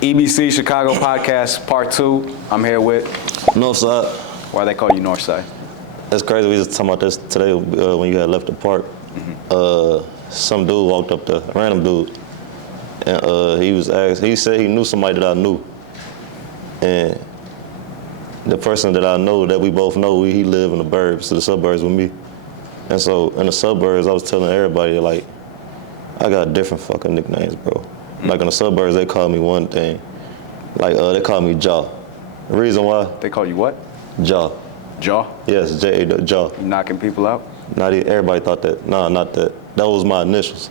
EBC Chicago Podcast Part 2. I'm here with Northside. Why they call you Northside? That's crazy. We was talking about this today when you had left the park. Some dude walked up there, a random dude, and he was asked. He said he knew somebody that I knew, and the person that I know that we both know, he lived in the burbs, the suburbs with me. And so in the suburbs, I was telling everybody like, I got different fucking nicknames, bro. Like in the suburbs, they call me one thing. Like they call me Jaw. The reason why? They call you what? Jaw. Jaw? Yes, J-A, Jaw. You knocking people out? Everybody thought that. Nah, not that. That was my initials.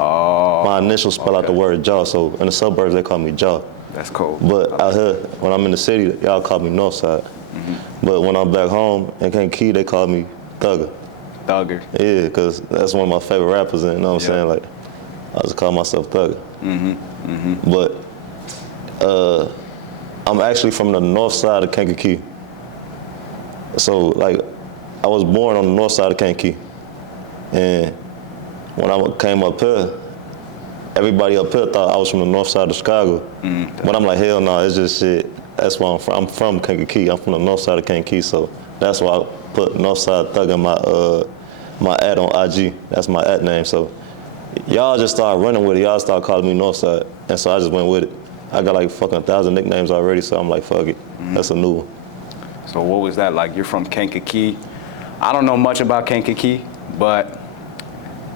Oh. My initials spell out the word Jaw. So in the suburbs, they call me Jaw. That's cool. But out here, when I'm in the city, y'all call me Northside. But when I'm back home in Kankakee, they call me Thugger. Thugger. Yeah, because that's one of my favorite rappers, and you know what I'm saying? Like, I just call myself Thugger. But I'm actually from the north side of Kankakee. So, like, I was born on the north side of Kankakee. And when I came up here, everybody up here thought I was from the north side of Chicago. But I'm like, hell no, it's just shit. That's why I'm from. I'm from Kankakee. I'm from the north side of Kankakee, so that's why I put Northside Thug in my ad on IG. That's my ad name. So y'all just started running with it. Y'all started calling me Northside, and so I just went with it. I got like fucking 1,000 nicknames already, so I'm like, fuck it. That's a new one. So what was that like? You're from Kankakee. I don't know much about Kankakee, but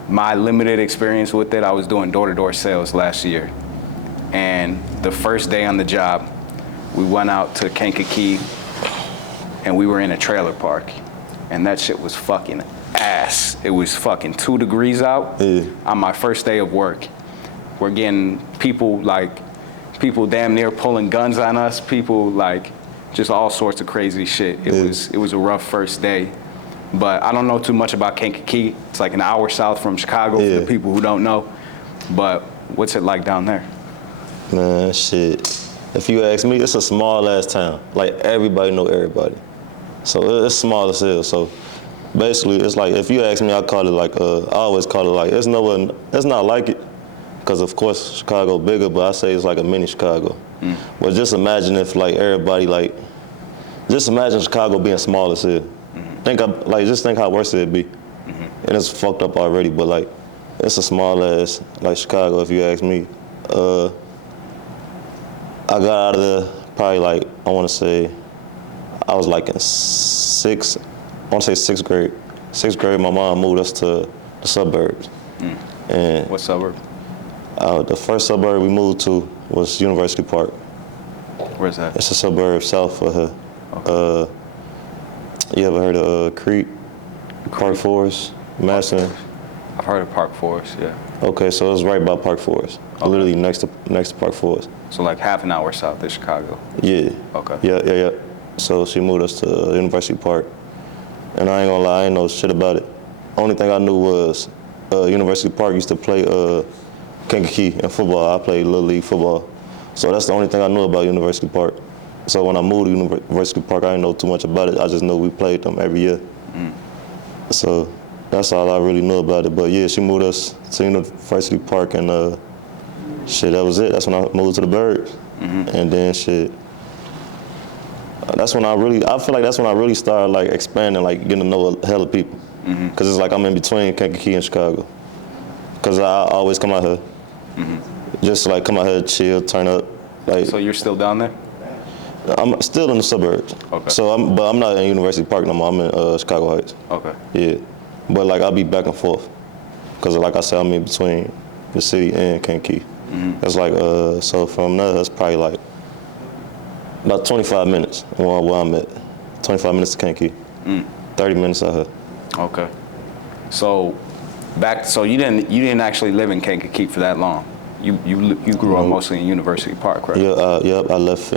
my limited experience with it, I was doing door-to-door sales last year. And the first day on the job, we went out to Kankakee and we were in a trailer park. And that shit was fucking ass. It was fucking 2 degrees out on my first day of work. We're getting people damn near pulling guns on us, people like just all sorts of crazy shit. It was a rough first day. But I don't know too much about Kankakee. It's like an hour south from Chicago for the people who don't know. But what's it like down there? Man, shit. If you ask me, it's a small ass town. Like everybody know everybody. So it's small as hell. So basically, it's like if you ask me, I call it like I always call it like it's not like it, because of course Chicago bigger, but I say it's like a mini Chicago. But just imagine if like everybody just imagine Chicago being small as hell. Just think how worse it'd be. And it's fucked up already, but like it's a small ass like Chicago. If you ask me, I got out of there probably like I want to say I was like in sixth grade. Sixth grade, my mom moved us to the suburbs. And what suburb? The first suburb we moved to was University Park. Where's that? It's a suburb south of here. Okay. You ever heard of Creek, Park Forest, Madison? I've heard of Park Forest, yeah. Okay, so it's right by Park Forest. Okay. Literally next to Park Forest. So like half an hour south of Chicago? Yeah. Okay. Yeah. So she moved us to University Park. And I ain't gonna lie, I ain't know shit about it. Only thing I knew was University Park used to play Kankakee in football. I played Little League football. So that's the only thing I knew about University Park. So when I moved to University Park, I didn't know too much about it. I just know we played them every year. So that's all I really knew about it. But yeah, she moved us to University Park, and that was it. That's when I moved to the Burbs. And then that's when I feel like that's when I really started like expanding, like getting to know a hell of people. Cause it's like I'm in between Kankakee and Chicago. Cause I always come out here, just like come out here, chill, turn up. Like. So you're still down there? I'm still in the suburbs. Okay. So but I'm not in University Park no more. I'm in Chicago Heights. Okay. Yeah, but like I'll be back and forth, cause like I said, I'm in between the city and Kankakee. It's like so from there, it's probably like about 25 minutes where I'm at. 25 minutes to Kankakee. 30 minutes out here. Okay. So you didn't actually live in Kankakee for that long. You grew up mostly in University Park, right? Yeah. Yep. I left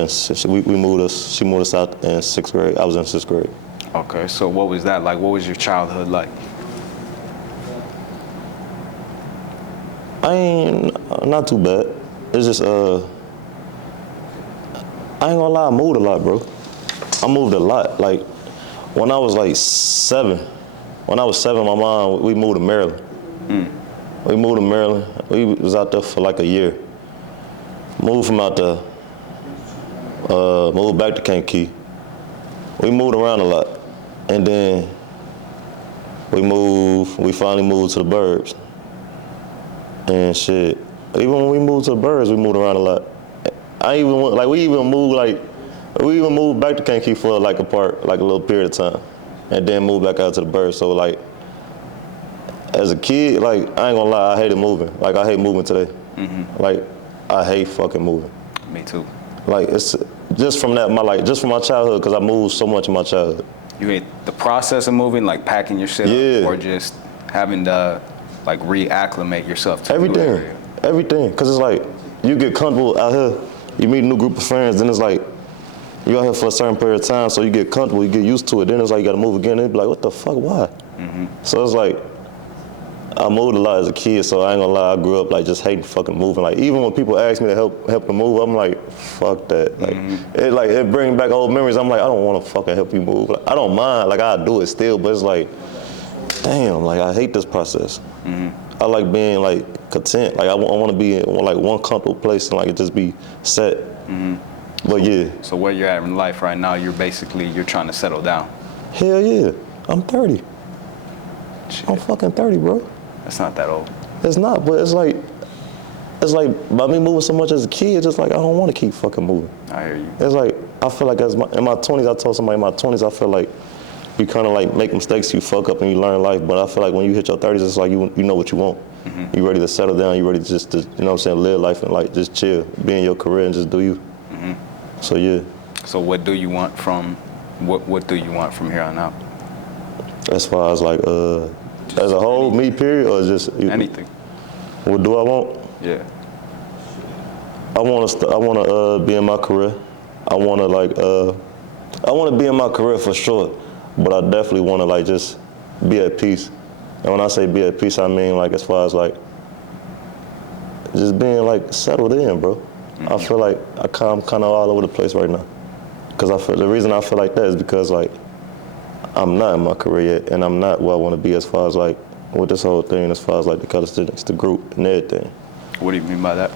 we moved us. She moved us out in 6th grade. I was in 6th grade. Okay. So what was that like? What was your childhood like? Not too bad. It's just I ain't gonna lie, I moved a lot, bro. I moved a lot. Like when I was like 7, my mom, we moved to Maryland. We moved to Maryland. We was out there for like a year. moved from out there, moved back to Kankakee. We moved around a lot. And then we finally moved to the burbs. And shit, even when we moved to the burbs, we moved around a lot. We even moved back to Kankakee for like a little period of time. And then moved back out to the burbs. So like, as a kid, like, I ain't gonna lie, I hated moving. Like, I hate moving today. Mm-hmm. Like, I hate fucking moving. Me too. Like, it's just from just from my childhood, because I moved so much in my childhood. You hate the process of moving, like packing your shit up, or just having to, like, reacclimate yourself to everything. New area? Everything. Because it's like, you get comfortable out here, you meet a new group of friends, then it's like, you out here for a certain period of time, so you get comfortable, you get used to it, then it's like you gotta move again, and it be like, what the fuck, why? Mm-hmm. So it's like, I moved a lot as a kid, so I ain't gonna lie, I grew up like just hating fucking moving. Like, even when people ask me to help them move, I'm like, fuck that. Like, it brings back old memories. I'm like, I don't wanna fucking help you move. Like, I don't mind, like, I do it still, but it's like, damn, like, I hate this process. I like being like content. Like, I wanna be in like one comfortable place and like it just be set. But yeah. So where you're at in life right now, you're trying to settle down. Hell yeah, I'm 30. Shit. I'm fucking 30, bro. That's not that old. It's not, but it's like by me moving so much as a kid, it's just like I don't want to keep fucking moving. I hear you. It's like I feel like in my 20s, I told somebody in my 20s, I feel like you kind of like make mistakes, you fuck up and you learn life. But I feel like when you hit your 30s, it's like you know what you want. Mm-hmm. You ready to settle down. You ready to just you know what I'm saying, live life and like just chill, be in your career and just do you. Mm-hmm. So yeah. So what do you want from here on out? As far as like as a whole, me period, or just anything? What do I want? Yeah. I want to be in my career. I want to be in my career for sure, but I definitely want to like just be at peace. And when I say be at peace, I mean like as far as like just being like settled in, bro. Mm-hmm. I feel like I'm kind of all over the place right now. Because the reason I feel like that is because like I'm not in my career yet, and I'm not where I want to be as far as like with this whole thing, as far as like the calisthenics, the group, and everything. What do you mean by that?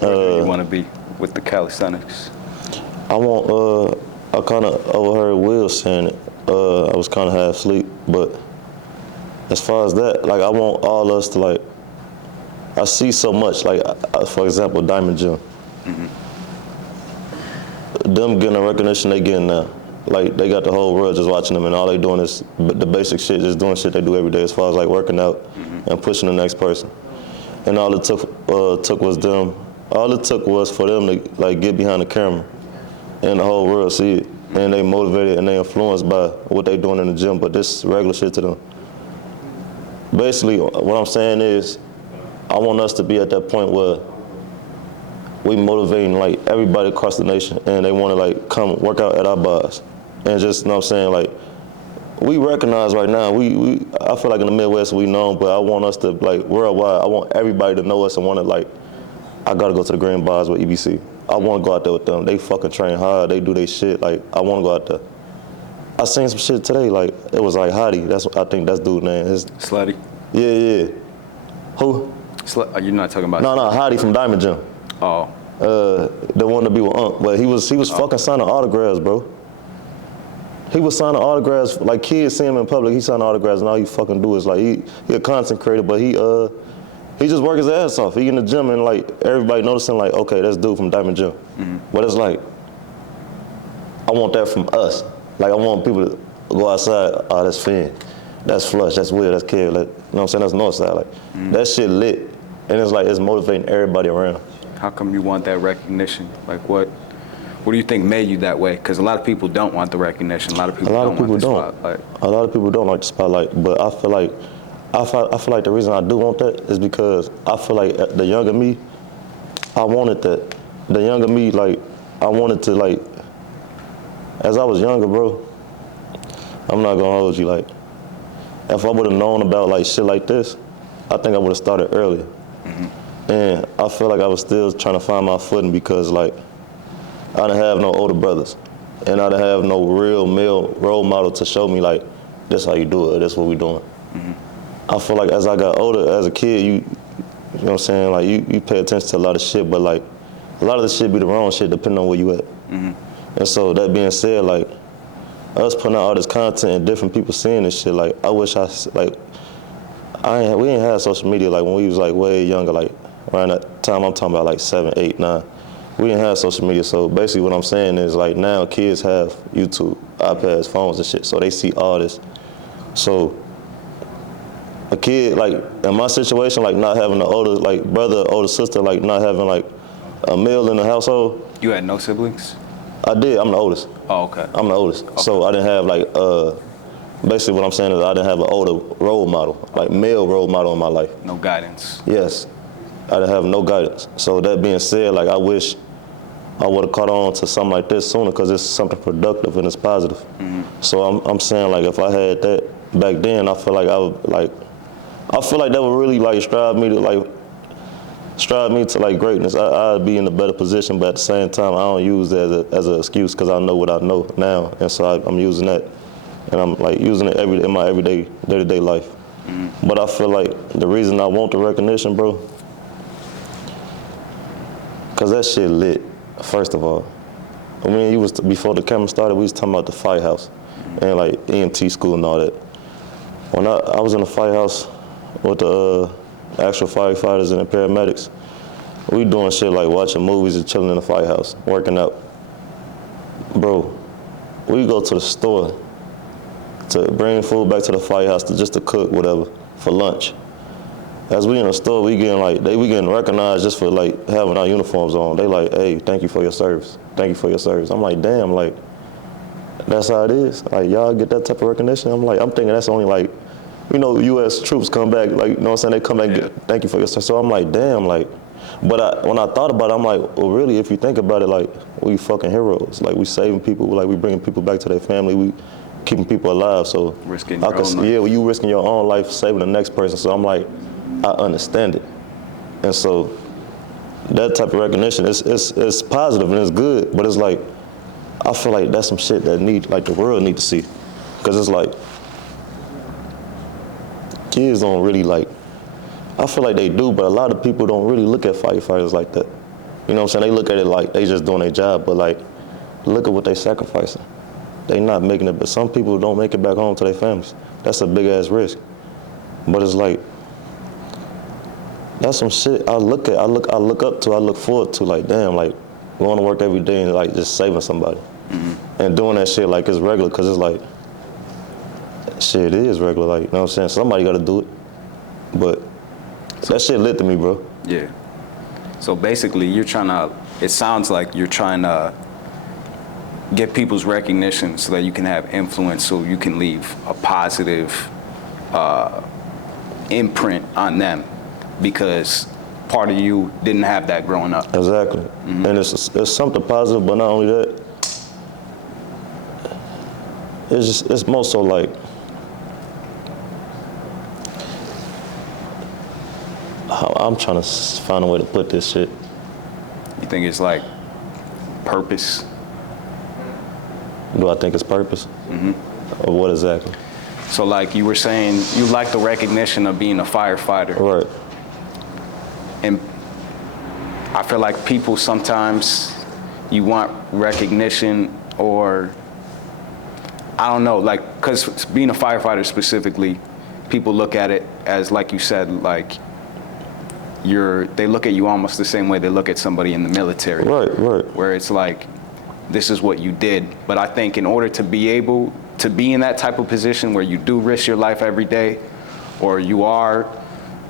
Where do you want to be with the calisthenics? I kind of overheard Will saying it. I was kind of half asleep, but as far as that, like I want all us to like, I see so much, like for example, Diamond Gym. Mm-hmm. Them getting the recognition they getting now. Like, they got the whole world just watching them, and all they doing is the basic shit, just doing shit they do every day as far as, like, working out and pushing the next person. And all it took was for them to, like, get behind the camera and the whole world see it. And they motivated and they influenced by what they doing in the gym, but this regular shit to them. Basically, what I'm saying is, I want us to be at that point where we motivating, like, everybody across the nation, and they want to, like, come work out at our bars. And just, you know what I'm saying, like, we recognize right now, I feel like in the Midwest we known, but I want us to, like, worldwide, I want everybody to know us and want to, like, I got to go to the Green Bars with EBC. I want to go out there with them. They fucking train hard. They do their shit. Like, I want to go out there. I seen some shit today, like, it was like Hottie. I think that's dude name. Slutty? Yeah. Who? You're not talking about? No, Hottie from Diamond Gym. Oh. The one to be with Unc, but he was fucking signing autographs, bro. He was signing autographs, like kids see him in public, he signing autographs, and all he fucking do is like, he a content creator, but he just work his ass off. He in the gym and like, everybody noticing like, okay, that's dude from Diamond Gym. Mm-hmm. But it's like, I want that from us. Like, I want people to go outside, oh, that's Finn, that's Flush, that's Will, that's Kev, you know what I'm saying, that's Northside. Like, that shit lit. And it's like, it's motivating everybody around. How come you want that recognition? Like, what do you think made you that way? Because a lot of people don't want the recognition. A lot of people don't want the spotlight. A lot of people don't like the spotlight, but I feel like the reason I do want that is because I feel like the younger me, I wanted that. The younger me, like, I wanted to, like, as I was younger, bro, I'm not gonna hold you, like, if I would have known about like shit like this, I think I would have started earlier. Mm-hmm. And I feel like I was still trying to find my footing because, like, I didn't have no older brothers. And I didn't have no real male role model to show me, like, this how you do it, this what we doing. Mm-hmm. I feel like as I got older, as a kid, You know what I'm saying? Like you pay attention to a lot of shit, but like a lot of the shit be the wrong shit depending on where you at. And so that being said, like us putting out all this content and different people seeing this shit, like I wish we ain't had social media like when we was like way younger, like around that time I'm talking about like 7, 8, 9. We didn't have social media, so basically what I'm saying is like now kids have YouTube, iPads, phones and shit, so they see all this. So a kid, like in my situation, like not having an older like brother, older sister, like not having like a male in the household. You had no siblings? I did. I'm the oldest. Oh, okay. I'm the oldest. Okay. So I didn't have like basically what I'm saying is I didn't have an older role model, like male role model in my life. No guidance. Yes, I didn't have no guidance. So that being said, like I wish I would have caught on to something like this sooner because it's something productive and it's positive. So I'm saying like if I had that back then, I feel like that would really like strive me to like greatness. I'd be in a better position, but at the same time, I don't use that as an excuse because I know what I know now, and so I'm using that, and I'm like using it in my everyday, day-to-day life. But I feel like the reason I want the recognition, bro, because that shit lit. First of all, I mean, before the camera started, we was talking about the firehouse and like EMT school and all that. When I was in the firehouse with the actual firefighters and the paramedics, we doing shit like watching movies and chilling in the firehouse, working out. Bro, we go to the store to bring food back to the firehouse just to cook whatever for lunch. As we in the store, we getting recognized just for like having our uniforms on. They like, hey, thank you for your service. Thank you for your service. I'm like, damn, like that's how it is. Like y'all get that type of recognition. I'm thinking that's only like, you know, U.S. troops come back, like, you know what I'm saying? They come back, get, thank you for your service. So I'm like, damn, like, but when I thought about it, I'm like, well, really, if you think about it, like, we fucking heroes. Like, we saving people, like, we bringing people back to their family, we keeping people alive. So risking your own life. Yeah, well, you risking your own life, saving the next person. So I'm like, I understand it. And so that type of recognition, it's positive and it's good, but it's like, I feel like that's some shit that the world need to see. Because it's like, kids don't really like, I feel like they do, but a lot of people don't really look at firefighters like that. You know what I'm saying? They look at it like they just doing their job, but like, look at what they sacrificing. They not making it, but some people don't make it back home to their families. That's a big ass risk. But it's like, that's some shit I look up to, I look forward to, like, damn, like, going to work every day and like just saving somebody. And doing that shit like it's regular, cause it's like, shit, it is regular, like, you know what I'm saying? Somebody gotta do it. But that shit lit to me, bro. Yeah. So basically, it sounds like you're trying to get people's recognition so that you can have influence, so you can leave a positive imprint on them, because part of you didn't have that growing up. Exactly. And it's something positive, but not only that, it's more so like, I'm trying to find a way to put this shit. You think it's like purpose? Do I think it's purpose? Or what exactly? So like you were saying, you like the recognition of being a firefighter. Right. And I feel like people sometimes, you want recognition, or I don't know, like, because being a firefighter specifically, people look at it as, like you said, like they look at you almost the same way they look at somebody in the military. Right. Where it's like, this is what you did. But I think in order to be able to be in that type of position where you do risk your life every day, or you are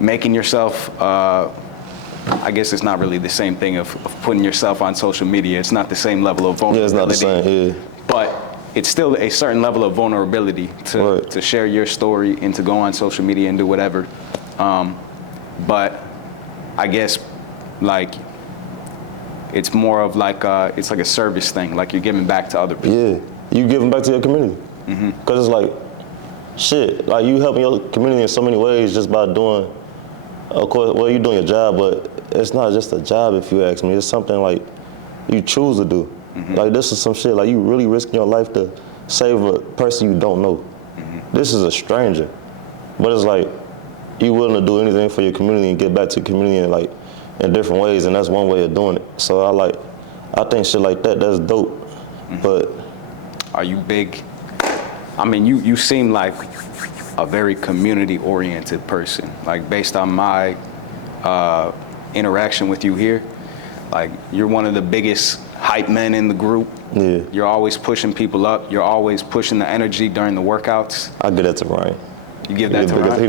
making yourself, I guess it's not really the same thing of putting yourself on social media. It's not the same level of vulnerability. Yeah, it's not the same, yeah. But it's still a certain level of vulnerability to share your story and to go on social media and do whatever. But I guess, like, it's more of like it's like a service thing, like you're giving back to other people. Yeah, you giving back to your community. Because it's like, shit, like you helping your community in so many ways just by doing, of course, well, you're doing your job, but it's not just a job if you ask me. It's something like you choose to do. Like this is some shit, like you really risking your life to save a person you don't know. This is a stranger. But it's like, you willing to do anything for your community and get back to the community in, like, in different ways, and that's one way of doing it. So I think shit like that, that's dope. But are you big? I mean, you seem like a very community-oriented person. Like, based on my interaction with you here, like, you're one of the biggest hype men in the group. yeah, You're always pushing people up. You're always pushing the energy during the workouts. I give that to Ryan. You give that to Ryan? He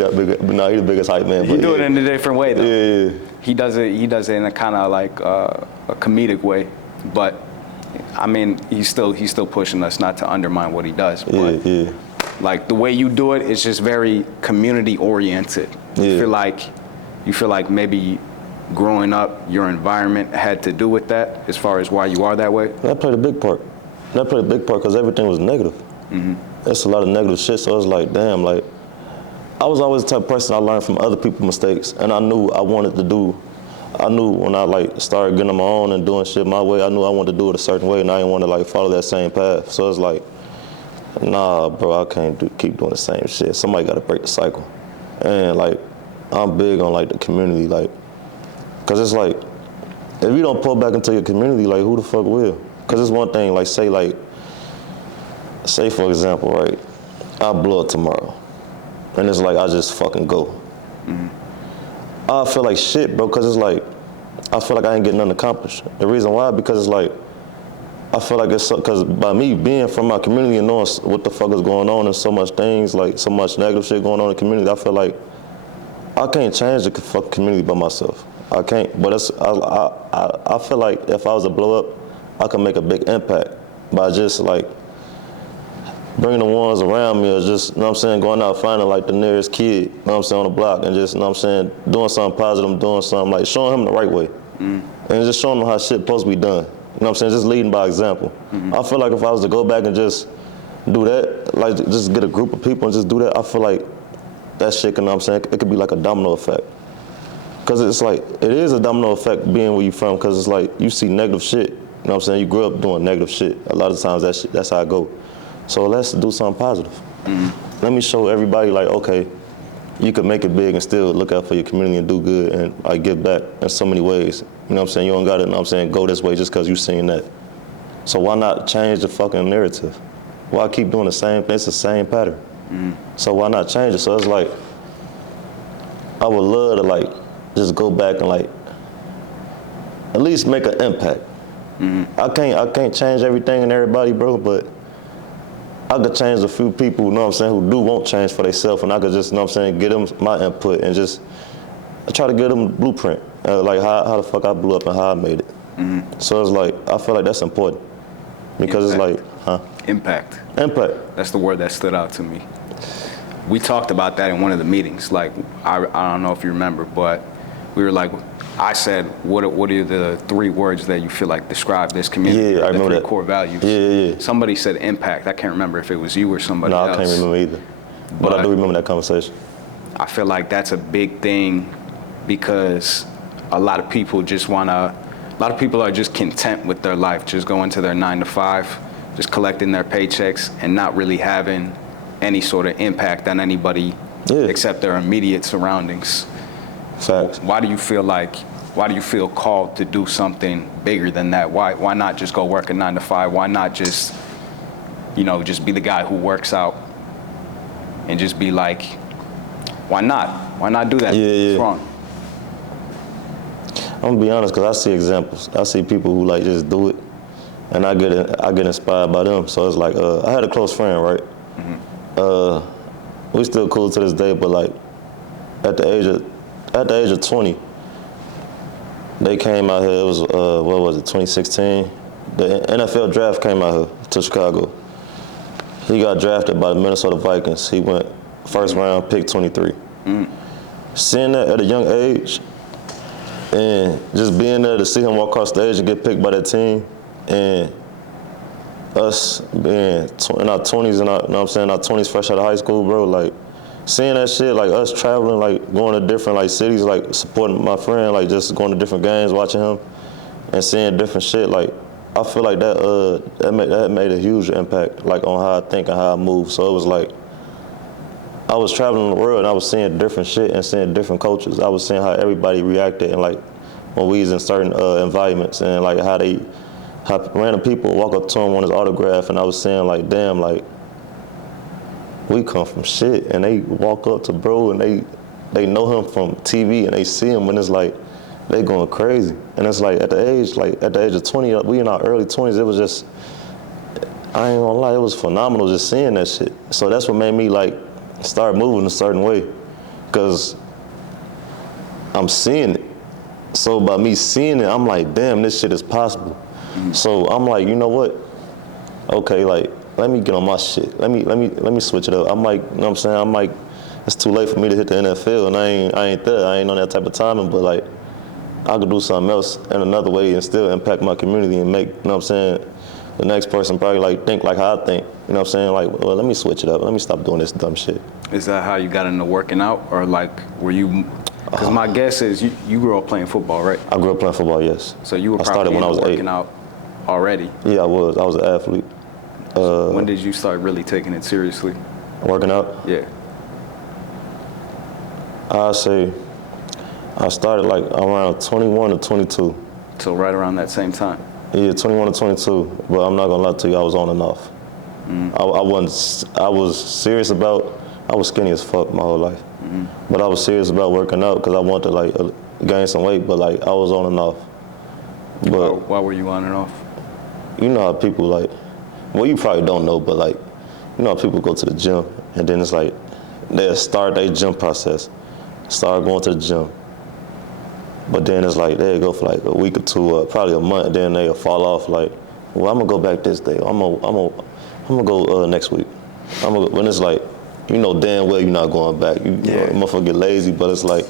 the biggest hype man. You but do it in a different way, though. Yeah. He does it in a kind of like a comedic way, but I mean, he's still pushing us not to undermine what he does. But Yeah. like the way you do it is just very community oriented. Yeah. You feel like maybe growing up, your environment had to do with that as far as why you are that way? That played a big part. That played a big part because everything was negative. That's a lot of negative shit. So it's like, damn, like, I was always the type of person I learned from other people's mistakes, and I knew I wanted to do. I knew when I like started getting on my own and doing shit my way, I knew I wanted to do it a certain way, and I didn't want to like follow that same path. So it's like, nah, bro, I can't keep doing the same shit. Somebody got to break the cycle. And like, I'm big on like the community, like, cause it's like, if you don't pull back into your community, like, who the fuck will? Cause it's one thing, like, say for example, right, I blow up tomorrow, and it's like I just fucking go. I feel like shit, bro, cause it's like, I feel like I ain't getting nothing accomplished. The reason why, because it's like, I feel like it's because by me being from my community and knowing what the fuck is going on and so much things, like so much negative shit going on in the community, I feel like I can't change the fucking community by myself. I can't, but I feel like if I was to blow up, I could make a big impact by just like bringing the ones around me, or just, you know what I'm saying, going out finding like the nearest kid, you know what I'm saying, on the block, and just, you know what I'm saying, doing something positive, doing something, like showing him the right way. And just showing him how shit supposed to be done. You know what I'm saying, just leading by example. I feel like if I was to go back and just do that, like just get a group of people and just do that, I feel like that shit, you know what I'm saying, it could be like a domino effect. Cause it's like, it is a domino effect being where you from, cause it's like, you see negative shit, you know what I'm saying, you grew up doing negative shit. A lot of times that's how I go. So let's do something positive. Let me show everybody like, okay, you could make it big and still look out for your community and do good and like give back in so many ways. You know what I'm saying? You don't gotta, you know what I'm saying, go this way just cause you seen that. So why not change the fucking narrative? Why keep doing the same thing? It's the same pattern. So why not change it? So it's like, I would love to like, just go back and like, at least make an impact. I can't change everything and everybody, bro, but I could change a few people, you know what I'm saying, who do want change for themselves, and I could just, you know what I'm saying, get them my input and just try to get them a blueprint, like how the fuck I blew up and how I made it. So it's like, I feel like that's important because Impact. It's like, Impact. Impact. That's the word that stood out to me. We talked about that in one of the meetings. Like, I don't know if you remember, but we were like, I said, what are the 3 words that you feel like describe this community? Yeah, I remember the 3 that. core values. Yeah. Somebody said impact. I can't remember if it was you or somebody else. No, I can't remember either. But I do remember that conversation. I feel like that's a big thing because a lot of people are just content with their life, just going to their 9 to 5, just collecting their paychecks and not really having any sort of impact on anybody except their immediate surroundings. Facts. Why do you feel called to do something bigger than that? Why not just go work a 9 to 5? Why not just be the guy who works out and just be like, why not? Why not do that? Yeah. What's wrong? I'm gonna be honest, cause I see examples. I see people who like just do it, and I get inspired by them. So it's like, I had a close friend, right? We still cool to this day, but like at the age of 20, they came out here. It was 2016. The NFL draft came out here to Chicago. He got drafted by the Minnesota Vikings. He went first round, pick 23. Seeing that at a young age, and just being there to see him walk across the stage and get picked by that team, and us being in our 20s and our 20s fresh out of high school, bro, like seeing that shit, like us traveling, like going to different like cities, like supporting my friend, like just going to different games, watching him, and seeing different shit, like I feel like that made a huge impact, like on how I think and how I move. So it was like, I was traveling the world and I was seeing different shit and seeing different cultures. I was seeing how everybody reacted and like when we was in certain environments and like how random people walk up to him on his autograph, and I was saying like, damn, like we come from shit, and they walk up to bro and they know him from TV and they see him and it's like they going crazy. And it's like at the age of 20, we in our early 20s, it was just, I ain't gonna lie, it was phenomenal just seeing that shit. So that's what made me like start moving a certain way, because I'm seeing it. So by me seeing it, I'm like, damn, this shit is possible. So I'm like, you know what? Okay, like let me get on my shit. Let me switch it up. I'm like, you know what I'm saying? I'm like, it's too late for me to hit the NFL, and I ain't there. I ain't on that type of timing, but like I could do something else in another way and still impact my community and make, you know what I'm saying, the next person probably like think like how I think. You know what I'm saying? Like, well, let me switch it up. Let me stop doing this dumb shit. Is that how you got into working out, or like were you? Because my guess is you grew up playing football, right? I grew up playing football, yes. So you were I started probably when I was working 8. out already. Yeah, I was an athlete. When did you start really taking it seriously? Working out? Yeah. I say I started like around 21 to 22. So right around that same time. Yeah, 21 to 22. But I'm not gonna lie to you, I was on and off. I was serious about. I was skinny as fuck my whole life, but I was serious about working out because I wanted to like gain some weight. But like I was on and off. But why were you on and off? you know how people like, well, you probably don't know, but like, you know how people go to the gym and then it's like they'll start their gym process, start going to the gym, but then it's like they go for like a week or two, probably a month, then they'll fall off. Like, well, I'm gonna go back this day. I'm gonna go next week. When it's like, you know damn well you're not going back. You know, motherfucker get lazy, but it's like,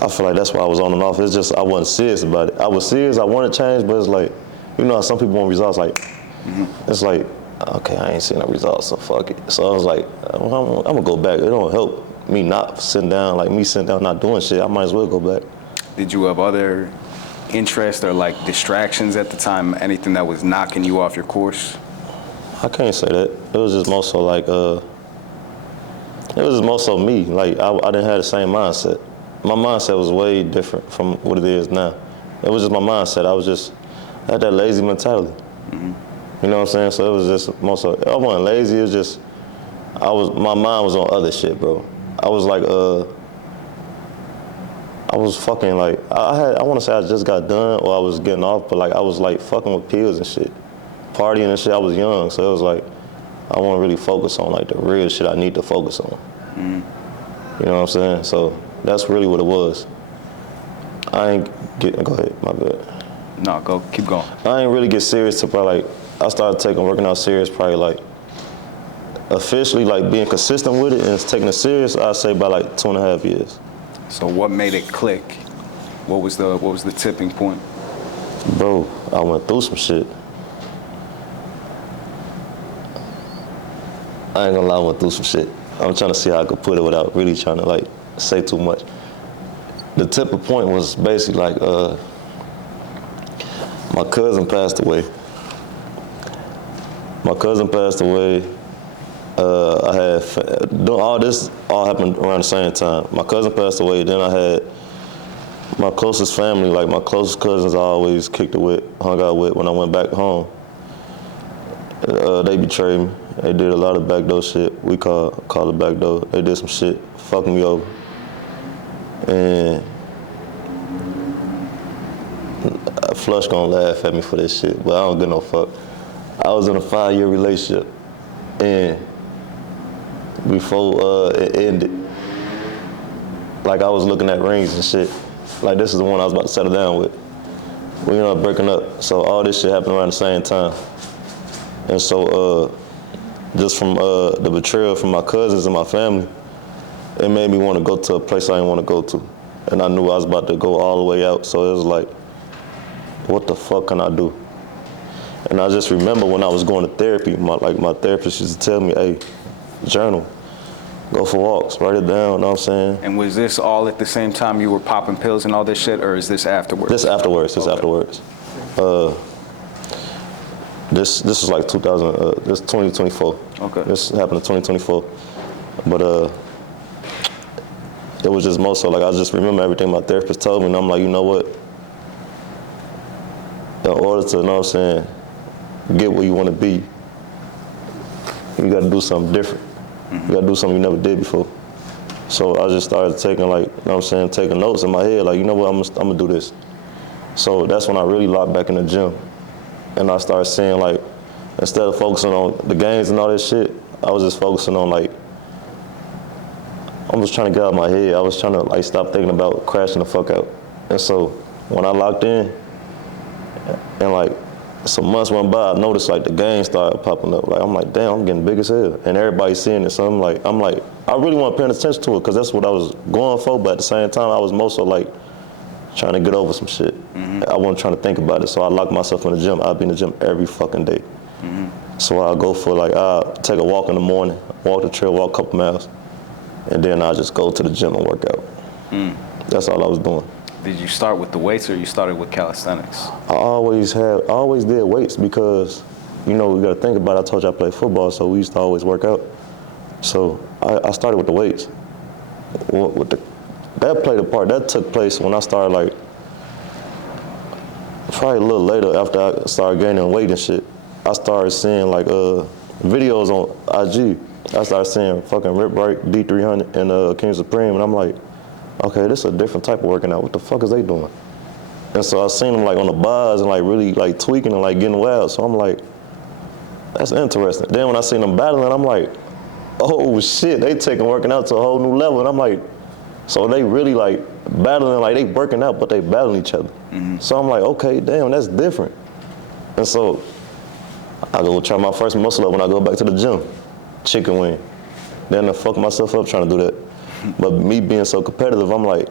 I feel like that's why I was on and off. It's just I wasn't serious about it. I was serious. I wanted to change, but it's like, you know how some people want results. Like, it's like, okay, I ain't seen no results, so fuck it. So I was like, I'm gonna go back. It don't help me not sitting down, like me sitting down not doing shit. I might as well go back. Did you have other interests or like distractions at the time? Anything that was knocking you off your course? I can't say that. It was just more so like, it was just more so me. Like I didn't have the same mindset. My mindset was way different from what it is now. It was just my mindset. I had that lazy mentality. You know what I'm saying? So it was just more so, I wasn't lazy, it was just, my mind was on other shit, bro. I was like, I was fucking like, I want to say I just got done or I was getting off, but like I was like fucking with pills and shit, partying and shit. I was young, so it was like, I want to really focus on like the real shit I need to focus on. You know what I'm saying? So that's really what it was. I ain't getting, go ahead, my bad. No, keep going. I ain't really get serious till probably like, I started working out serious probably like, officially like being consistent with it and taking it serious, I'd say by like 2.5 years. So what made it click? What was the tipping point? Bro, I went through some shit. I ain't gonna lie, I went through some shit. I'm trying to see how I could put it without really trying to like say too much. The tipping point was basically like, my cousin passed away. All this happened around the same time. My cousin passed away, then I had my closest family, like my closest cousins I always kicked it with, hung out with when I went back home. They betrayed me. They did a lot of backdoor shit. We call it backdoor. They did some shit, fucking me over. And Flush gonna laugh at me for this shit, but I don't give no fuck. I was in a 5-year relationship, and before it ended, like I was looking at rings and shit. Like this is the one I was about to settle down with. We ended up breaking up, so all this shit happened around the same time. And so just from the betrayal from my cousins and my family, it made me want to go to a place I didn't want to go to. And I knew I was about to go all the way out, so it was like, what the fuck can I do? And I just remember when I was going to therapy, my therapist used to tell me, hey, journal, go for walks, write it down, you know what I'm saying? And was this all at the same time you were popping pills and all this shit, or is this afterwards? This afterwards, This was like 2024. Okay. This happened in 2024. But it was just more so like I just remember everything my therapist told me, and I'm like, you know what? In order to, you know what I'm saying, get where you want to be, you got to do something different. You got to do something you never did before. So I just started taking, like, you know what I'm saying, taking notes in my head, like, you know what, I'm gonna do this. So that's when I really locked back in the gym. And I started seeing, like, instead of focusing on the games and all that shit, I was just focusing on, like, I was trying to get out of my head. I was trying to, like, stop thinking about crashing the fuck out. And so when I locked in, and, like, some months went by, I noticed, like, the gains started popping up. Like, I'm like, damn, I'm getting big as hell. And everybody's seeing it. So I'm like, I really wasn't paying attention to it because that's what I was going for. But at the same time, I was mostly, like, trying to get over some shit. I wasn't trying to think about it. So I locked myself in the gym. I'd be in the gym every fucking day. So I'll go for, like, I'll take a walk in the morning, walk the trail, walk a couple miles. And then I just go to the gym and work out. That's all I was doing. Did you start with the weights or you started with calisthenics? I always did weights because, you know, we gotta think about it. I told you I played football, so we used to always work out. So I started with the weights. That played a part. That took place when I started, like, probably a little later after I started gaining weight and shit. I started seeing, like, videos on IG. I started seeing fucking Rip Right, D300, and King Supreme, and I'm like, okay, this is a different type of working out. What the fuck is they doing? And so I seen them, like, on the bars and, like, really, like, tweaking and, like, getting wild. So I'm like, that's interesting. Then when I seen them battling, I'm like, oh shit, they taking working out to a whole new level. And I'm like, so they really, like, battling, like, they working out, but they battling each other. So I'm like, okay, damn, that's different. And so I go try my first muscle up when I go back to the gym, chicken wing. Then I fuck myself up trying to do that. But me being so competitive, I'm like,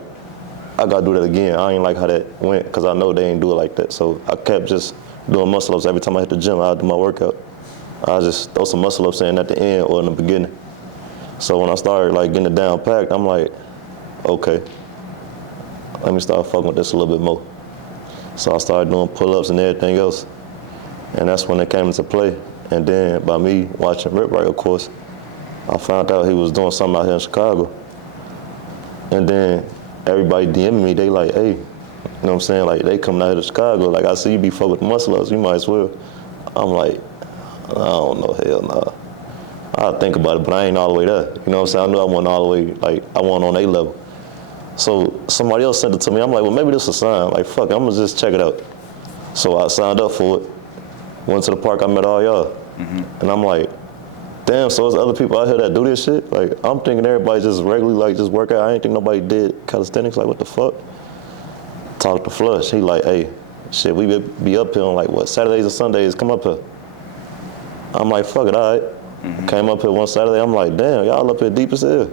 I gotta do that again. I ain't like how that went, because I know they ain't do it like that. So I kept just doing muscle ups every time I hit the gym. I'd do my workout. I just throw some muscle ups in at the end or in the beginning. So when I started, like, getting it down packed, I'm like, okay, let me start fucking with this a little bit more. So I started doing pull-ups and everything else. And that's when it came into play. And then by me watching Rip Right, of course, I found out he was doing something out here in Chicago. And then everybody DM'ing me, they like, hey, you know what I'm saying? Like, they coming out here to Chicago. Like, I see you be fucking with the muscle ups, you might as well. I'm like, I don't know, hell nah. I'll think about it, but I ain't all the way there. You know what I'm saying? I knew I wasn't all the way, like, I wasn't on A level. So somebody else sent it to me. I'm like, well, maybe this is a sign. Like, fuck it, I'm gonna just check it out. So I signed up for it. Went to the park, I met all y'all. And I'm like, damn, so there's other people out here that do this shit? Like, I'm thinking everybody just regularly, like, just work out. I ain't think nobody did calisthenics. Like, what the fuck? Talk to Flush. He like, hey, shit, we be up here on, like, what, Saturdays or Sundays? Come up here. I'm like, fuck it, all right. Came up here one Saturday. I'm like, damn, y'all up here deep as hell.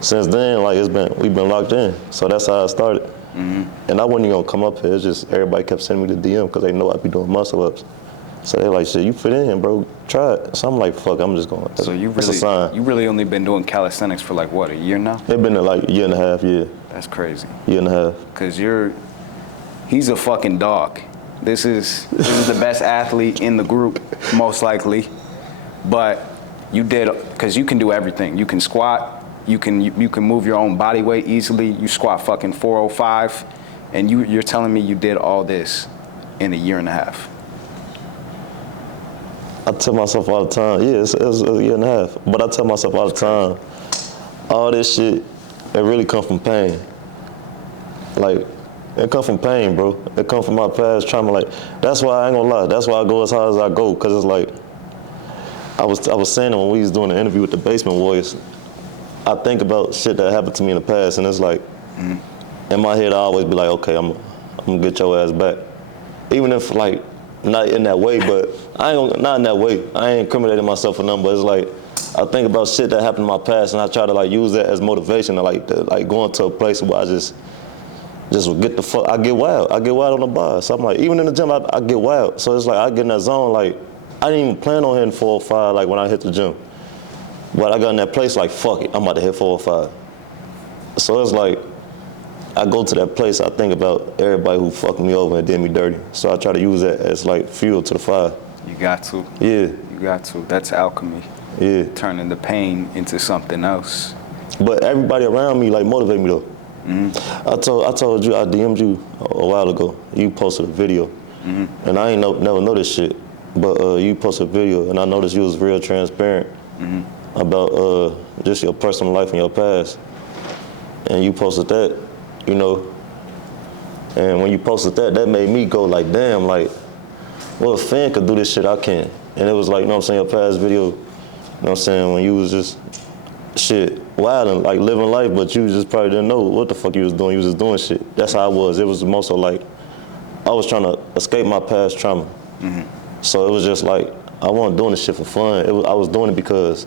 Since then, like, we've been locked in. So that's how I started. And I wasn't even gonna come up here. It's just everybody kept sending me the DM because they know I be doing muscle ups. So they're like, shit, you fit in, bro. Try it. So I'm like, fuck, I'm just going. So you really only been doing calisthenics for, like, what, a year now? It's been like a year and a half, yeah. That's crazy. Year and a half. Because he's a fucking dog. This is the best athlete in the group, most likely. But because you can do everything. You can squat, you can move your own body weight easily. You squat fucking 405, and you're telling me you did all this in a year and a half. I tell myself all the time, yeah, it's a year and a half. But I tell myself all the time, all this shit, it really come from pain. Like, it come from pain, bro. It come from my past trauma. Like, that's why I ain't gonna lie. That's why I go as hard as I go, because it's like, I was saying it when we was doing the interview with the Basement Warriors. I think about shit that happened to me in the past, and it's like, in my head, I always be like, okay, I'm gonna get your ass back. Even if, like, not in that way, but not in that way. I ain't incriminating myself for nothing, but it's like, I think about shit that happened in my past, and I try to, like, use that as motivation to, like, go into a place where I just get the fuck, I get wild. I get wild on the bar. So I'm like, even in the gym, I get wild. So it's like, I get in that zone, like, I didn't even plan on hitting 405, like, when I hit the gym. But I got in that place like, fuck it, I'm about to hit 405. So it's like, I go to that place, I think about everybody who fucked me over and did me dirty. So I try to use that as, like, fuel to the fire. You got to. Yeah. You got to. That's alchemy. Yeah. turning the pain into something else. But everybody around me like motivate me though. I told you I DM'd you a while ago. You posted a video, and I ain't never know this shit. But you posted a video, and I noticed you was real transparent about just your personal life and your past. And you posted that, you know. And when you posted that, that made me go like, damn, like, well, a fan could do this shit, I can. And it was like, you know what I'm saying, your past video, you know what I'm saying, when you was just shit wild and like living life, but you just probably didn't know what the fuck you was doing. You was just doing shit. That's how I was. It was more so like I was trying to escape my past trauma. So it was just like I wasn't doing this shit for fun. I was doing it because.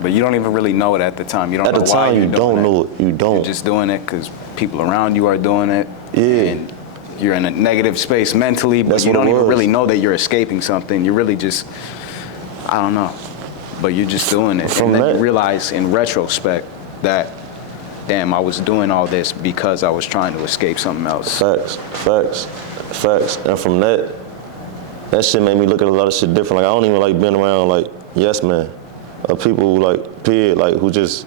But you don't even really know it at the time. You don't at know the why time you're you doing don't it. know it. You don't. You're just doing it because people around you are doing it. Yeah. And you're in a negative space mentally, but That's you what don't it even was. really know that you're escaping something. You're really just, I don't know. But you're just doing it. From and then that- you realize in retrospect that, damn, I was doing all this because I was trying to escape something else. Facts. And from that shit made me look at a lot of shit different. Like I don't even like being around like yes man, people who like period, like who just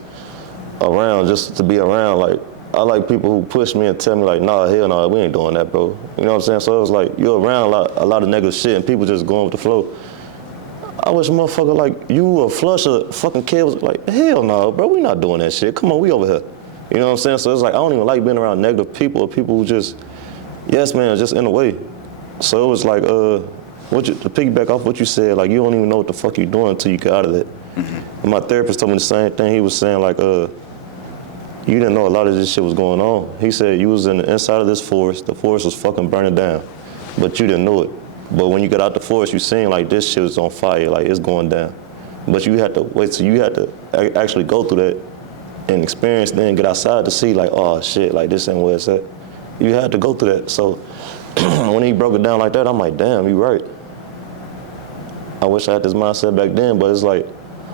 around just to be around. Like I like people who push me and tell me like, nah, hell no, we ain't doing that, bro. You know what I'm saying? So it was like you're around a lot of negative shit and people just going with the flow. I wish a motherfucker like you or Flush a fucking kid was like, hell no, bro, we not doing that shit. Come on, we over here. You know what I'm saying? So it's like I don't even like being around negative people or people who just, yes man, just in a way. So it was like, to piggyback off what you said, like you don't even know what the fuck you're doing until you get out of that. And my therapist told me the same thing. He was saying like, you didn't know a lot of this shit was going on. He said you was in the inside of this forest. The forest was fucking burning down, but you didn't know it. But when you get out the forest, you seen like this shit was on fire, like it's going down. But you had to wait till you had to actually go through that and experience, then get outside to see like, oh shit, like this ain't where it's at. You had to go through that. So when he broke it down like that, I'm like, damn, you right. I wish I had this mindset back then, but it's like,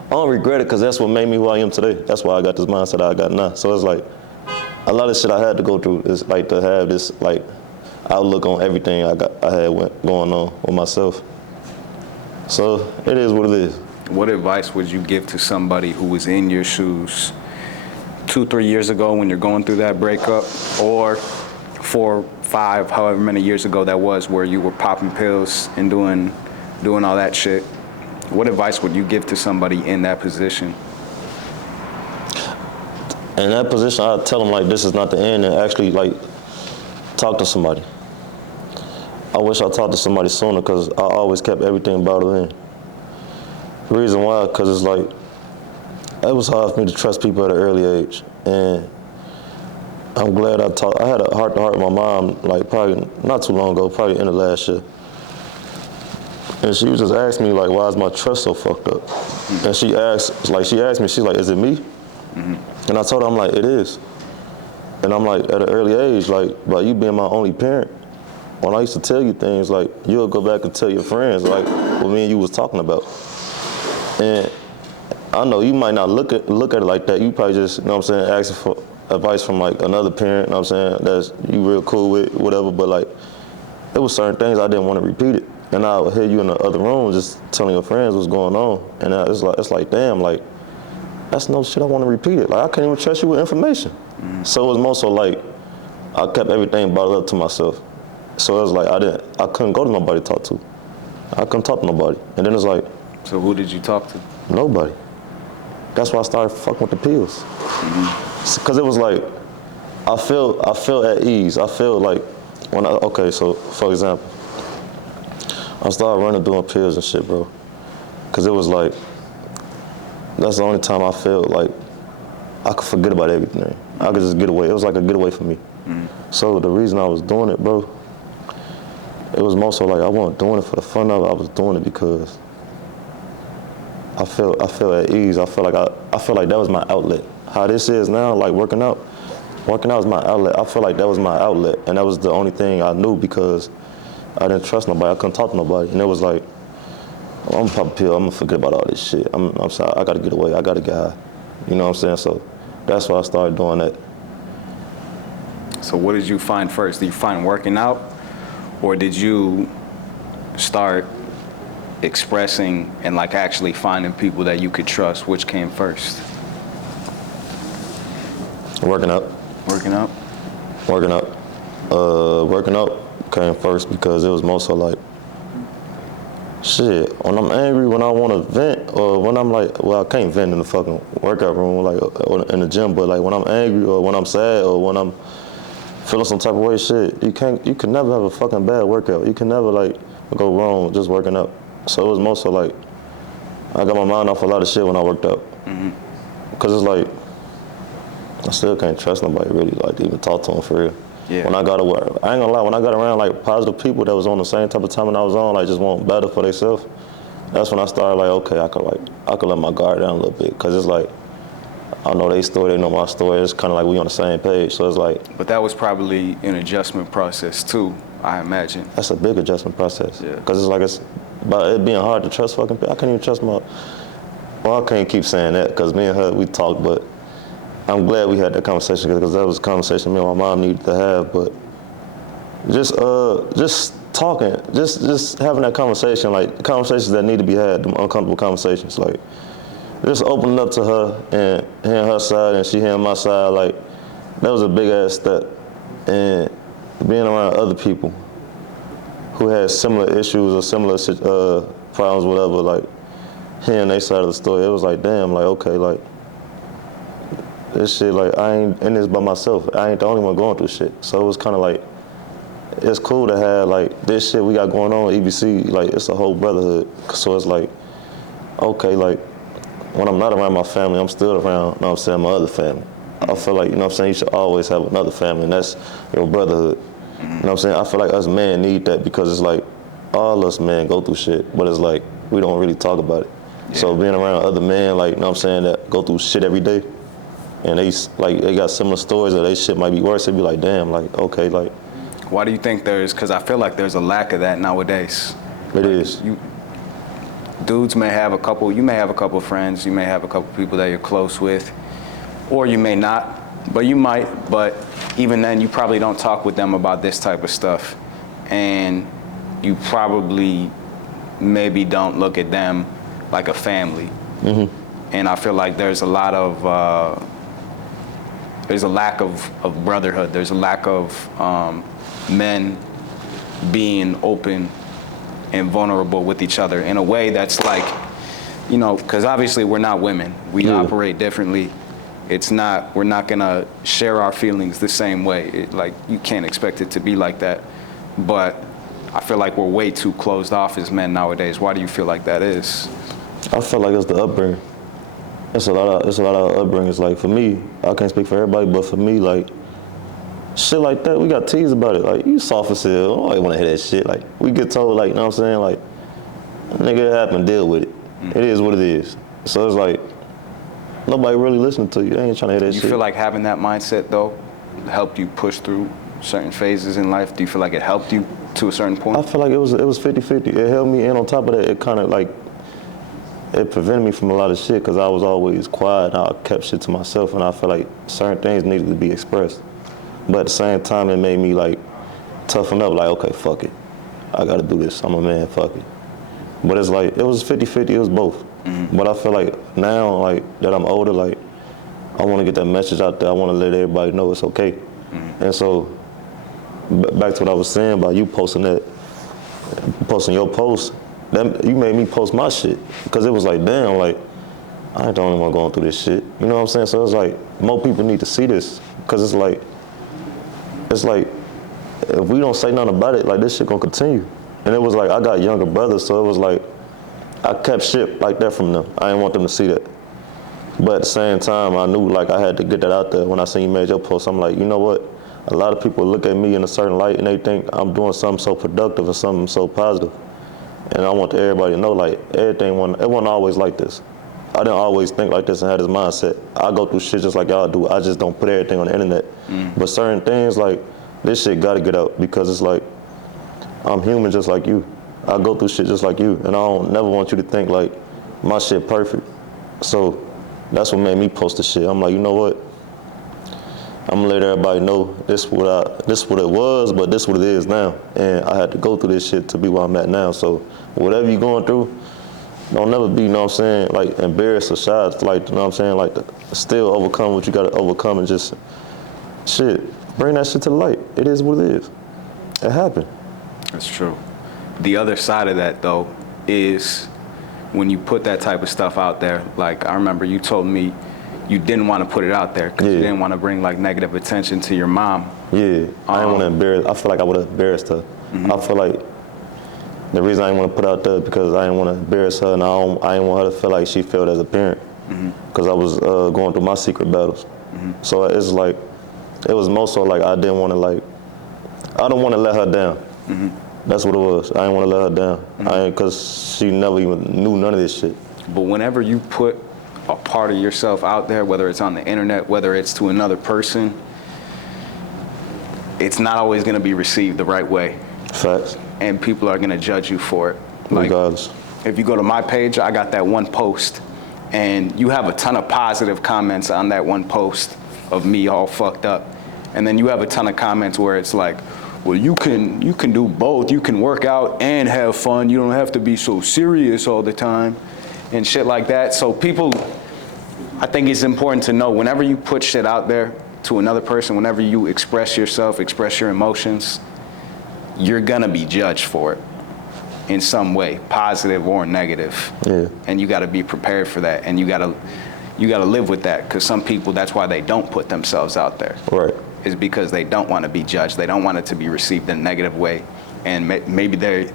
I don't regret it because that's what made me who I am today. That's why I got this mindset I got now. So it's like, a lot of shit I had to go through is like to have this like outlook on everything I had going on with myself. So it is what it is. What advice would you give to somebody who was in your shoes 2-3 years ago when you're going through that breakup, or 4, 5, however many years ago that was, where you were popping pills and doing all that shit? What advice would you give to somebody in that position? In that position, I'd tell them like this is not the end and actually like talk to somebody. I wish I talked to somebody sooner because I always kept everything bottled in. The reason why, because it's like, it was hard for me to trust people at an early age. And I'm glad I had a heart-to-heart with my mom, like probably not too long ago, probably in the last year. And she was just asking me like, why is my trust so fucked up? And she asked me, she's like, is it me? And I told her, I'm like, it is. And I'm like, at an early age, like, by you being my only parent, when I used to tell you things, like, you'll go back and tell your friends, like, what me and you was talking about. And I know you might not look at it like that. You probably just, you know what I'm saying, asking for advice from, like, another parent, you know what I'm saying, that's you real cool with, whatever. But, like, there was certain things I didn't want to repeat it. And I would hear you in the other room just telling your friends what's going on. And it's like, damn, like, that's no shit I want to repeat it. Like, I can't even trust you with information. So it was more so like, I kept everything bottled up to myself. So it was like, I couldn't go to nobody to talk to. I couldn't talk to nobody. And then it's like. So who did you talk to? Nobody. That's why I started fucking with the pills. Because it was like, I feel at ease. I feel like, so for example, I started running doing pills and shit, bro. Because it was like, that's the only time I felt like I could forget about everything. I could just get away. It was like a getaway for me. So the reason I was doing it, bro, it was more so like I wasn't doing it for the fun of it. I was doing it because I felt at ease. I felt like that was my outlet. How this is now, like working out is my outlet. I feel like that was my outlet, and that was the only thing I knew because I didn't trust nobody. I couldn't talk to nobody, and it was like, I'm gonna pop a pill. I'm gonna forget about all this shit. I'm sorry. I gotta get away. I gotta get high. You know what I'm saying? So that's why I started doing that. So what did you find first? Did you find working out, or did you start expressing and like actually finding people that you could trust? Which came first? Working out. Working out? Working out. Working out came first because it was more so like, shit, when I'm angry, when I want to vent, or when I'm like, well, I can't vent in the fucking workout room, like, or in the gym, but like when I'm angry, or when I'm sad, or when I'm feeling some type of way, shit, you can never have a fucking bad workout. You can never like go wrong just working out. So it was more so like, I got my mind off a lot of shit when I worked out. Cause it's like, I still can't trust nobody really, like to even talk to them for real. Yeah. When I got away, I ain't gonna lie, when I got around like positive people that was on the same type of time that I was on, like just want better for themselves, that's when I started like, okay, I could let my guard down a little bit. Cause it's like, I know their story, they know my story. It's kind of like we on the same page. So it's like. But that was probably an adjustment process too, I imagine. That's a big adjustment process. Yeah. Cause it's like, it's about it being hard to trust fucking people. I can't even trust well, I can't keep saying that cause me and her, we talked, but I'm glad we had that conversation because that was a conversation me and my mom needed to have. But just talking, just having that conversation, like conversations that need to be had, them uncomfortable conversations, like just opening up to her and hearing her side and she hearing my side, like that was a big ass step. And being around other people who had similar issues or similar problems, whatever, like hearing their side of the story, it was like, damn, like okay, like. This shit, like, I ain't in this by myself. I ain't the only one going through shit. So it was kind of like, it's cool to have, like, this shit we got going on at EBC, like, it's a whole brotherhood. So it's like, okay, like, when I'm not around my family, I'm still around, you know what I'm saying, my other family. I feel like, you know what I'm saying, you should always have another family, and that's your brotherhood. You know what I'm saying? I feel like us men need that because it's like, all us men go through shit, but it's like, we don't really talk about it. Yeah. So being around other men, like, you know what I'm saying, that go through shit every day, and they got similar stories or they shit might be worse, it'd be like, damn, like, okay, like. Why do you think because I feel like there's a lack of that nowadays. It is. Dudes may have you may have a couple friends, you may have a couple people that you're close with, or you may not, but you might, but even then you probably don't talk with them about this type of stuff. And you probably maybe don't look at them like a family. And I feel like there's a lot of, there's a lack of brotherhood. There's a lack of men being open and vulnerable with each other in a way that's like, you know, because obviously we're not women. We operate differently. We're not gonna share our feelings the same way. Like, you can't expect it to be like that. But I feel like we're way too closed off as men nowadays. Why do you feel like that is? I feel like it's the upbringing. It's a lot of upbringings. Like for me, I can't speak for everybody, but for me, like shit like that, we got teased about it. Like, you soft as hell. I don't want to hear that shit. Like, we get told, like, you know what I'm saying? Like, nigga, it happened, deal with it. It is what it is. So it's like, nobody really listening to you. They ain't trying to hear that shit. You feel like having that mindset, though, helped you push through certain phases in life? Do you feel like it helped you to a certain point? I feel like it was 50-50. It helped me, and on top of that, it kind of like, it prevented me from a lot of shit because I was always quiet and I kept shit to myself, and I feel like certain things needed to be expressed. But at the same time, it made me like toughen up, like, okay, fuck it. I gotta do this, I'm a man, fuck it. But it's like, it was 50-50, it was both. But I feel like now, like, that I'm older, like, I wanna get that message out there, I wanna let everybody know it's okay. And so, back to what I was saying about you posting your post, you made me post my shit. Because it was like, damn, like, I ain't the only one going through this shit. You know what I'm saying? So it's like, more people need to see this. Because it's like, if we don't say nothing about it, like, this shit gonna continue. And it was like, I got younger brothers, so it was like, I kept shit like that from them. I didn't want them to see that. But at the same time, I knew, like, I had to get that out there. When I seen you made your post, I'm like, you know what? A lot of people look at me in a certain light and they think I'm doing something so productive or something so positive. And I want everybody to know, like, it wasn't always like this. I didn't always think like this and had this mindset. I go through shit just like y'all do. I just don't put everything on the internet. But certain things, like, this shit gotta get out because it's like, I'm human just like you. I go through shit just like you. And I don't never want you to think like my shit perfect. So that's what made me post the shit. I'm like, you know what? I'm gonna let everybody know this what it was, but this what it is now. And I had to go through this shit to be where I'm at now. So whatever you're going through, don't never be, you know what I'm saying, like embarrassed or shy. Like, you know what I'm saying, like still overcome what you gotta overcome and just bring that shit to the light. It is what it is. It happened. That's true. The other side of that though is when you put that type of stuff out there, like I remember you told me you didn't want to put it out there because you didn't want to bring like negative attention to your mom. Yeah, I didn't want to embarrass. I feel like I would have embarrassed her. I feel like the reason I didn't want to put it out there because I didn't want to embarrass her, and I didn't want her to feel like she failed as a parent because I was going through my secret battles. So it's like, it was more so like I didn't want to I don't want to let her down. That's what it was. I didn't want to let her down because she never even knew none of this shit. But whenever you put a part of yourself out there, whether it's on the internet, whether it's to another person, it's not always going to be received the right way. Facts. And people are going to judge you for it. Like, regardless. If you go to my page, I got that one post, and you have a ton of positive comments on that one post of me all fucked up. And then you have a ton of comments where it's like, well, you can do both. You can work out and have fun. You don't have to be so serious all the time and shit like that. So people, I think it's important to know whenever you put shit out there to another person, whenever you express yourself, express your emotions, you're gonna be judged for it in some way, positive or negative. Yeah. And you gotta be prepared for that. And you gotta live with that, because some people, that's why they don't put themselves out there. Right. Is because they don't want to be judged. They don't want it to be received in a negative way. And maybe they've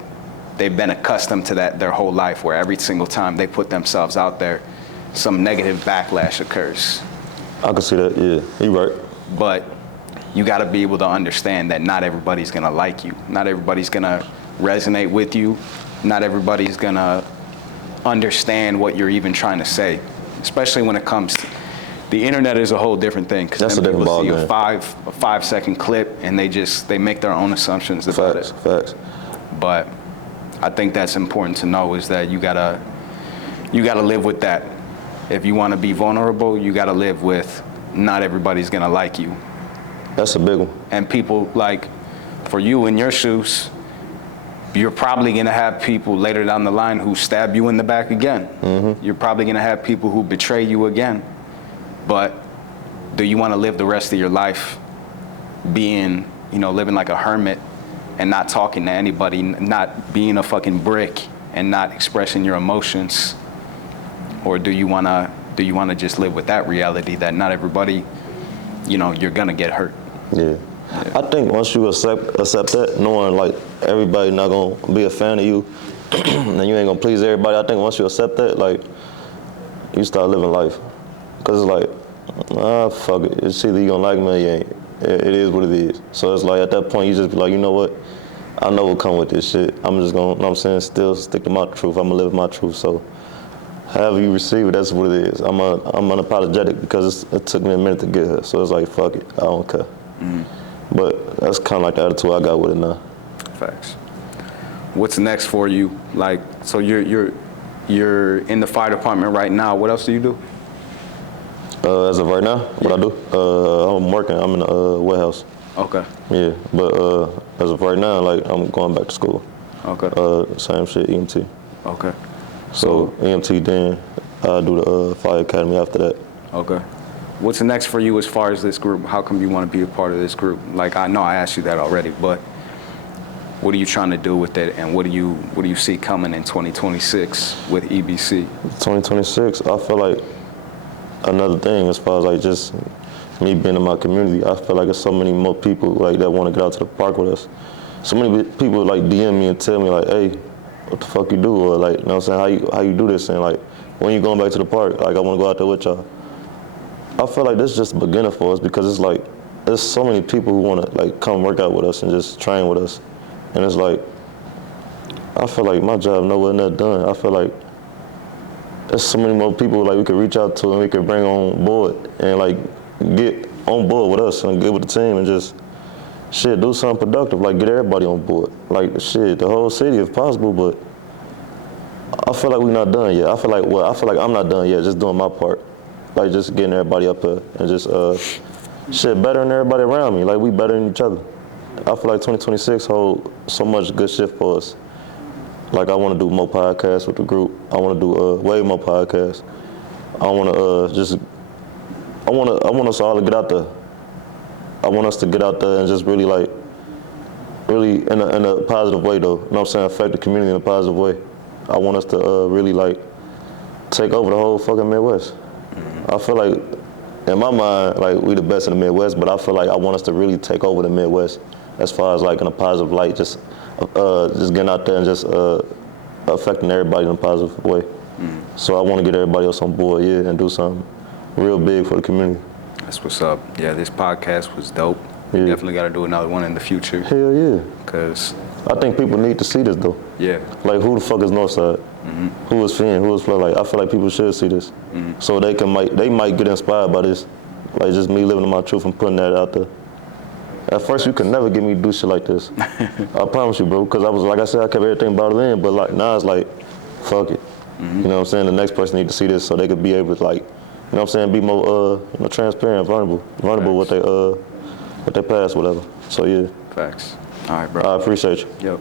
been accustomed to that their whole life, where every single time they put themselves out there, some negative backlash occurs. I can see that, yeah, you're right. But you got to be able to understand that not everybody's going to like you. Not everybody's going to resonate with you. Not everybody's going to understand what you're even trying to say, especially when it comes to the internet. Is a whole different thing, because people see a 5-second clip and they make their own assumptions about it. Facts. But I think that's important to know, is that you gotta live with that. If you want to be vulnerable, you gotta live with not everybody's gonna like you. That's a big one. And people, like, for you in your shoes, you're probably gonna have people later down the line who stab you in the back again. You're probably gonna have people who betray you again. But do you want to live the rest of your life being, living like a hermit and not talking to anybody, not being a fucking brick and not expressing your emotions? Or do you want to just live with that reality that not everybody, you're going to get hurt? Yeah. I think once you accept that, knowing like everybody not going to be a fan of you and you ain't going to please everybody, I think once you accept that, like, you start living life. Because it's like, fuck it. It's either you gonna like me or you ain't. It is what it is. So it's like, at that point, you just be like, you know what? I know what come with this shit. I'm just gonna, you know what I'm saying, still stick to my truth. I'm gonna live my truth. So however you receive it, that's what it is. I'm unapologetic because it took me a minute to get here. So it's like, fuck it. I don't care. But that's kind of like the attitude I got with it now. Facts. What's next for you? Like, so you're in the fire department right now. What else do you do? As of right now, what I do? I'm working. I'm in a warehouse. Okay. Yeah, but as of right now, like, I'm going back to school. Okay. Same shit, EMT. Okay. So EMT, then I do the fire academy after that. Okay. What's next for you as far as this group? How come you want to be a part of this group? Like, I know I asked you that already, but what are you trying to do with it, and what do you see coming in 2026 with EBC? 2026, I feel like another thing as far as like just me being in my community. I feel like there's so many more people like that want to get out to the park with us. So many people like DM me and tell me like, hey, what the fuck you do? Or like, you know what I'm saying, how you do this? And like, when you going back to the park? Like, I want to go out there with y'all. I feel like this is just a beginning for us, because it's like, there's so many people who want to like come work out with us and just train with us. And it's like, I feel like my job nowhere near done. I feel like there's so many more people like we could reach out to and we could bring on board and like get on board with us and get with the team and just do something productive, like get everybody on board. Like the whole city if possible, but I feel like we're not done yet. I feel like I'm not done yet, just doing my part. Like just getting everybody up there and just shit better than everybody around me. Like, we better than each other. I feel like 2026 hold so much good shit for us. Like, I want to do more podcasts with the group. I want to do way more podcasts. I want to I want us all to get out there. I want us to get out there and just really in a positive way though. You know what I'm saying? Affect the community in a positive way. I want us to really take over the whole fucking Midwest. I feel like, in my mind, like, we the best in the Midwest, but I feel like I want us to really take over the Midwest as far as like in a positive light, just getting out there and just affecting everybody in a positive way. So I want to get everybody else on board, yeah, and do something real big for the community. That's what's up. Yeah, this podcast was dope. Yeah. Definitely got to do another one in the future. Hell yeah. Cause I think people need to see this though. yeah, Like, who the fuck is Northside? Who is Finn? Who is Flair? Like, I feel like people should see this, so they might get inspired by this. Like, just me living my truth and putting that out there. At first, you could never get me to do shit like this. I promise you, bro. Because I was, like I said, I kept everything bottled in. But like now, it's like, fuck it. You know what I'm saying? The next person need to see this so they could be able to, like, you know what I'm saying, be more transparent, vulnerable with their past, whatever. So yeah. facts. All right, bro. I appreciate you. Yep.